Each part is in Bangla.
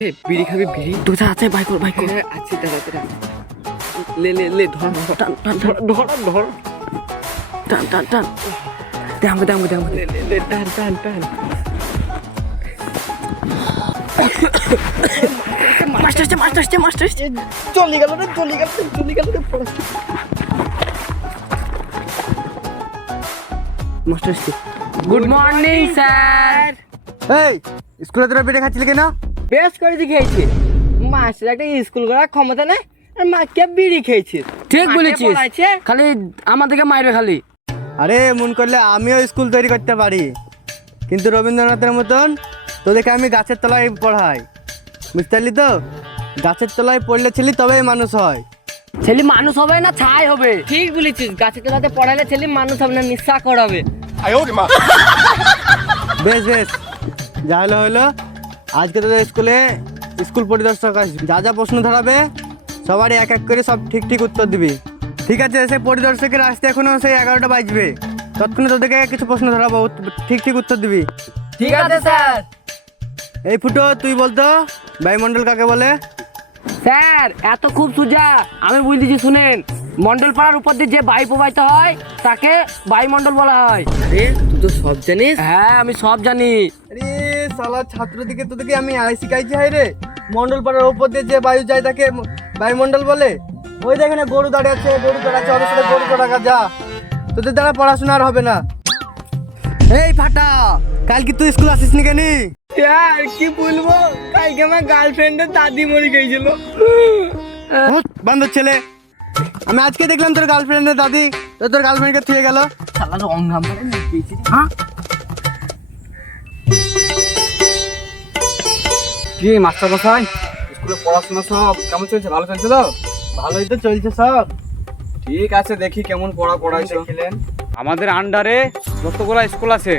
বিড়ি খাবি বিড়ি তো আছে বাইক বাইক আছে দাঁড়া লে লে লে ধর টান টান ধর ধর ধর টান টান টান দাম দাম দাম লে লে লে টান টান টান মাস্টার চলে গেল রে মাস্টার গুড মর্নিং স্যার এই স্কুলে তোরা বেড়ে খাচ্ছিলি কেন? বেশ করে খেয়েছি মাস্টার একটা স্কুল করার ক্ষমতা নেই আর মাকে বিড়ি খেয়েছি ঠিক বলেছিস খালি আমাদেরকে মারবে খালি। আরে মন করলে আমিও স্কুল তৈরি করতে পারি, কিন্তু রবীন্দ্রনাথের মতন তোদেরকে আমি গাছের তলায় পড়াই, বুঝতে পারলি তো? গাছের তলায় পড়লে ছেলে তবেই মানুষ হয়। ছেলে মানুষ হবে না ছাই হবে। ঠিক বলেছিস গাছের তলাতে পড়ালে ছেলে মানুষ হবে না নিঃশ্বাস করাবে। বেশ বেশ, যা হলো হলো। আজকে তোদের স্কুলে স্কুল পরিদর্শক আসবে, যা যা প্রশ্ন ধরাবে সবারই এক এক করে সব ঠিক ঠিক উত্তর দিবি, ঠিক আছে? সেই পরিদর্শকের আসতে এখনো সেই 11টা বাজবে, তৎক্ষণে তোদেরকে কিছু প্রশ্ন ধরাবো, ঠিক ঠিক উত্তর দিবি। ঠিক আছে স্যার। এই ফুটো তুই বলতো বায়ুমণ্ডল কাকে বলে? স্যার এত খুব সোজা, আমি বলে দিচ্ছি শুনেন। মন্ডল পাড়ার উপর দিয়ে যে বায়ু প্রবাহিত হয় তাকে বায়ুমণ্ডল বলা হয়। আরে তুই তো সব জানিস। হ্যাঁ আমি সব জানি। আরে শালা ছাত্রদিকে তোদেরকে আমি শিখাইছি হাই রে, মণ্ডল পাড়ার উপর দিয়ে যে বায়ু যায় তাকে বায়ুমণ্ডল বলে। ওই দেখে না গরু দাঁড়িয়ে আছে, গরু চড়াচ্ছে, ওদের সাথে গরু চড়াকা যা, তোদের দ্বারা পড়াশোনা আর হবে না। এই ফাটা, কাল কি তুই স্কুল আসিস নি কেন? আর কি বলবো, কালকে আমার গার্লফ্রেন্ডের দাদি মরে গিয়েছিল। বান্ধব ছেলে, আমি আজকে দেখলাম তোর গার্লফ্রেন্ডের দাদি তোর গার্লফ্রেন্ডকে থুয়ে গেল। শালা রং নাম্বার পেয়েছি। হ্যাঁ কি মাস্টার মশাই, স্কুলে পড়াশোনা সব কেমন চলছে? ভালো চলছে তো? ভালোই তো চলছে সব। ঠিক আছে, দেখি কেমন পড়াইছো। আমাদের আন্ডারে যতগুলো স্কুল আছে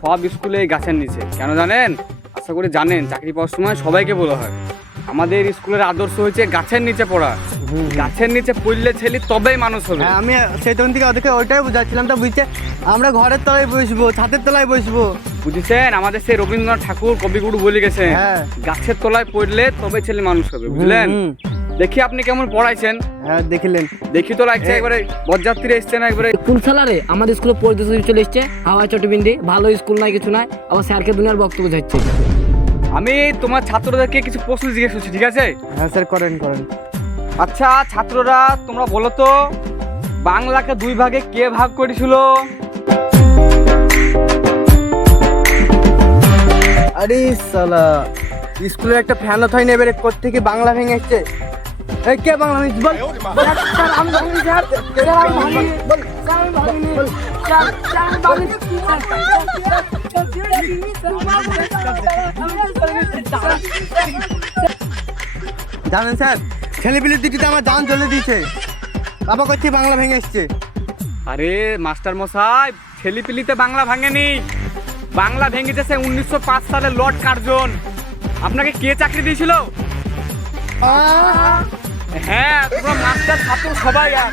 সব স্কুলে এই গাছের নিচে। কেন জানেন? আশা করি জানেন, চাকরি পাওয়ার সময় সবাইকে বলা হয় আমাদের স্কুলের আদর্শ হয়েছে গাছের নিচে পড়া। গাছের নিচে পড়লে ছেলে তবেই মানুষ হবে। হ্যাঁ, আমি সেই তখন থেকে ওদেরকে ওইটাই বুঝাচ্ছিলাম, তো বুঝছে আমরা ঘরের তলায় বসবো, ছাদের তলায় বসবো। বুঝেছেন? আমাদের সেই রবীন্দ্রনাথ ঠাকুর কবিগুরু বলে গেছেন হ্যাঁ। গাছের তলায় পড়লে তবে ছেলে মানুষ হবে, বুঝলেন? দেখি আপনি কেমন পড়াইছেন। হ্যাঁ দেখিলেন। দেখি তো লাগছে একবারে বরযাত্রী এসছে না একবারে। কোন সালারে আমাদের স্কুলে পরিদর্শক চলে এসছে, হাওয়াই চটিবিন্দি, ভালো স্কুল নাই কিছু নাই, আবার স্যারকে দুনিয়ার বক্তব্য যাচ্ছে। আমি তোমার ছাত্রদেরকে কিছু প্রশ্ন জিজ্ঞেস করছি, ঠিক আছে? হ্যাঁ স্যার, করেন। আচ্ছা ছাত্ররা, তোমরা বলো তো বাংলাকে দুই ভাগে কে ভাগ করেছিল? আরে শালা, স্কুলের একটা ফ্যান হয় না, এবারে কোত্থেকে বাংলা ভেঙে এসছে। এই কে বাংলা ভেঙেছে বল? স্যার আমি ভাঙিনি স্যার, স্যার আমি ভাঙিনি, স্যার আমি ভাঙিনি, স্যার আমি ভাঙিনি। জানেন স্যার, ছেলেপিলি দুটিতে আমার জান চলে দিয়েছে, বাবা করছে বাংলা ভেঙে এসছে। আরে মাস্টার মশাই, ছেলিপিলিতে বাংলা ভাঙেনি, বাংলা ভেঙেছে 1905 সালে লর্ড কার্জন। আপনাকে কে চাকরি দিয়েছিল? হ্যাঁ, তোমরা মাস্টার ছাত্র সবাই। আর